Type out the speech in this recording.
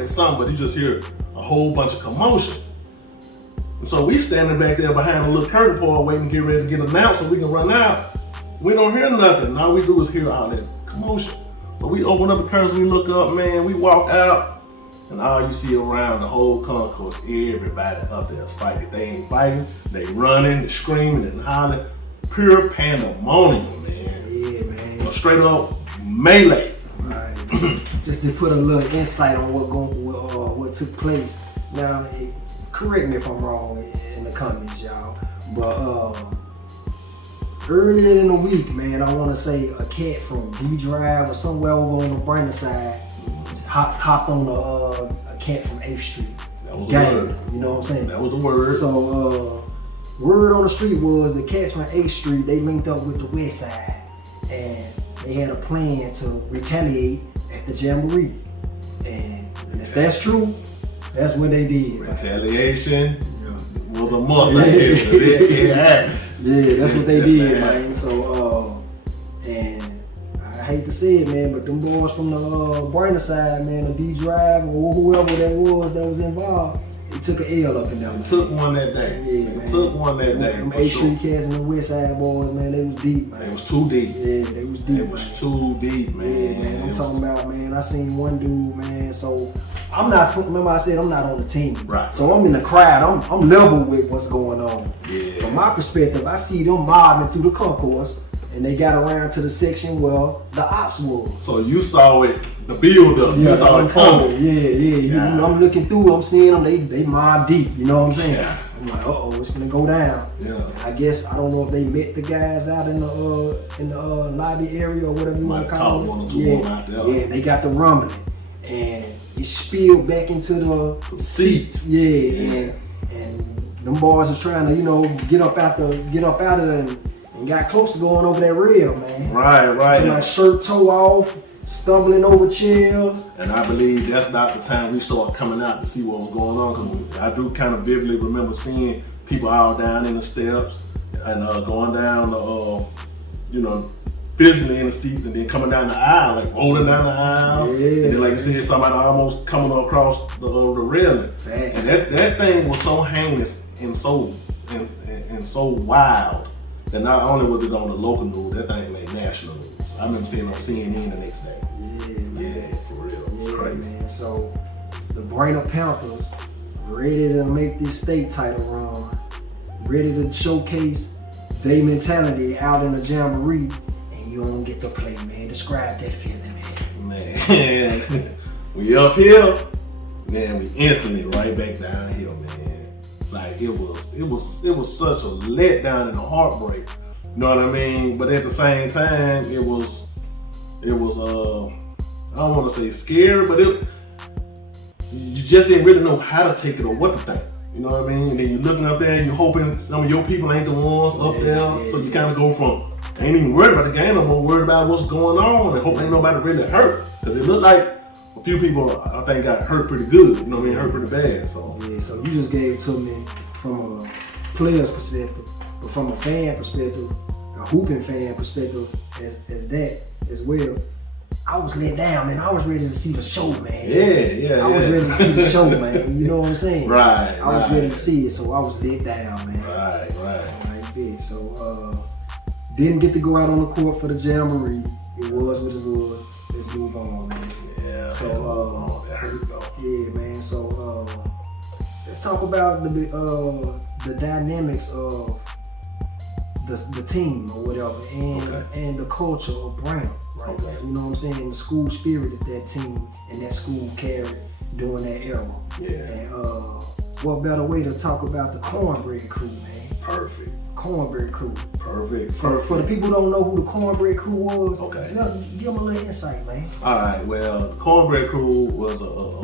or something, but you just hear a whole bunch of commotion. And so we standing back there behind a little curtain pole waiting to get ready to get announced so we can run out. We don't hear nothing. All we do is hear all that commotion. So we open up the curtains, we look up, man, we walk out, and all you see around the whole concourse, everybody up there is fighting. They ain't fighting, they running, screaming and hollering. Pure pandemonium, man. Yeah, man. A straight up melee. Right. Just to put a little insight on what took place. Now, correct me if I'm wrong in the comments, y'all. But earlier in the week, man, I want to say a cat from D Drive or somewhere over on the Brandon side hopped on a cat from 8th Street. That was the word. You know what I'm saying? That was the word. So word on the street was the cats from 8th Street, they linked up with the West Side, and they had a plan to retaliate at the Jamboree. And if that's true, that's what they did. Retaliation was a must. Yeah, that's what they did, man. So, and I hate to say it, man, but them boys from the Brandon side, man, the D Drive or whoever that was involved, they took an L up in there. Took one that day. Yeah, man. Took one that day. Them 8th Street cats and the West Side boys, man, they was deep, man. They was too deep. Yeah, they was deep. It was too deep, man. Yeah, man. I'm talking about, man, I seen one dude, man, so I'm not, remember I said I'm not on the team. Right. So I'm in the crowd, I'm level with what's going on. Yeah. From my perspective, I see them mobbing through the concourse, and they got around to the section where the ops was. So you saw it, the build up, you saw it coming. Yeah. You know, I'm looking through, I'm seeing them, they mob deep, you know what I'm saying? Yeah. I'm like, uh-oh, it's gonna go down. Yeah. And I guess, I don't know if they met the guys out in the lobby area or whatever you want to call it. One or two of them out there. Yeah, they got the rumbling. And it spilled back into the seats. Yeah. And them boys was trying to, you know, get up out of it and got close to going over that rail, man. Right. To my shirt toe off, stumbling over chairs. And I believe that's about the time we started coming out to see what was going on, because I do kind of vividly remember seeing people all down in the steps and going down the, you know, physically in the seats and then coming down the aisle, like rolling down the aisle. Yeah. And then, like you said, somebody almost coming across the railing. Thanks. And that thing was so heinous and so wild that not only was it on the local news, that thing made national news. I remember seeing on CNN the next day. Yeah, for real. It's crazy. Man. So the Brandon Panthers ready to make this state title run, ready to showcase their mentality out in the Jamboree. You don't get to play, man. Describe that feeling, man. We up here, man. We instantly right back downhill, man. Like it was such a letdown and a heartbreak. You know what I mean? But at the same time, it was I don't want to say scary, but you just didn't really know how to take it or what to think. You know what I mean? And then you're looking up there and you're hoping some of your people ain't the ones up there. So you kind of go from ain't even worried about the game no more, worried about what's going on and hope ain't nobody really hurt. Cause it looked like a few people I think got hurt pretty good, you know what I mean, hurt pretty bad. So so you just gave it to me from a player's perspective, but from a fan perspective, a hooping fan perspective as well. I was let down, man. I was ready to see the show, man. Yeah. I was ready to see the show, man. You know what I'm saying? Right. I was ready to see it, so I was let down, man. Right. So didn't get to go out on the court for the Jamboree. It was what it was. Let's move on, man. Yeah. So that hurt though. Yeah, man. So let's talk about the dynamics of the team or whatever, and the culture of Brandon. Right? Okay. You know what I'm saying? The school spirit of that team and that school carried during that era. Yeah. And what better way to talk about the Cornbread Crew, man? Perfect. Cornbread Crew. Perfect. For the people who don't know who the Cornbread Crew was, okay, give them a little insight, man. All right. Well, the Cornbread Crew was a